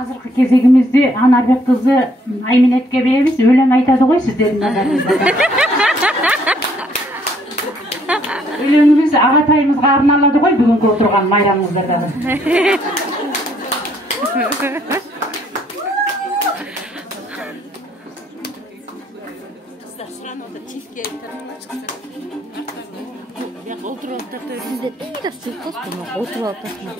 Азыркы кезегимизди Анарбек кызы Айминетке беребиз. Өлең айтады ғой сиздердин назарыңызда. Өлеңибиз агатайыбызга арналады ғой бүгүнкү отурган майрамыңыздарда. Sizde iyi de sırtız bunu oturup oturmak.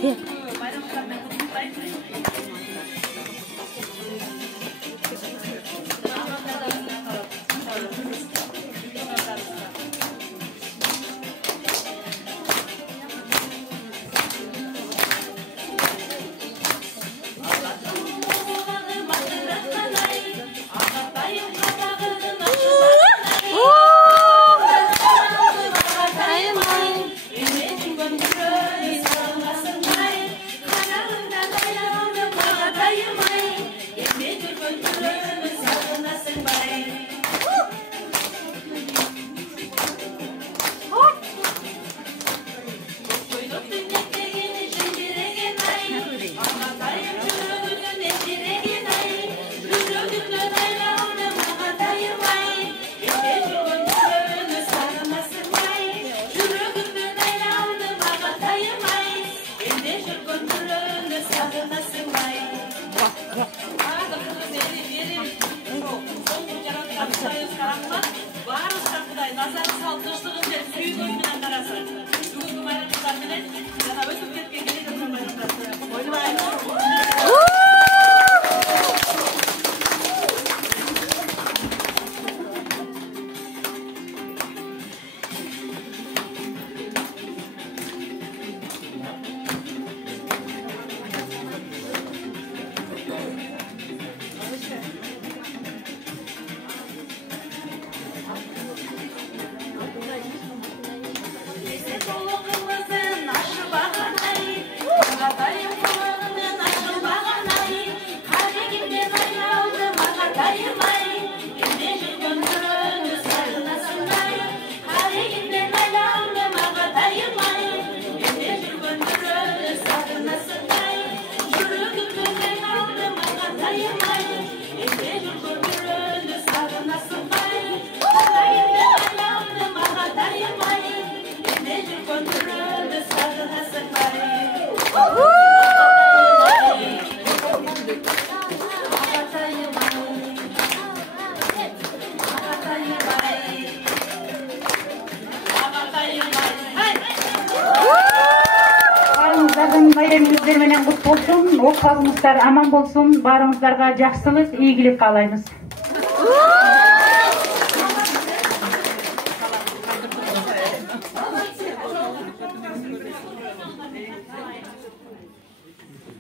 Bayramыңыздар менен кут болсун, отбасыңыздар аман болсун, баарыңыздарга жакшылык, ийгилик каалайбыз.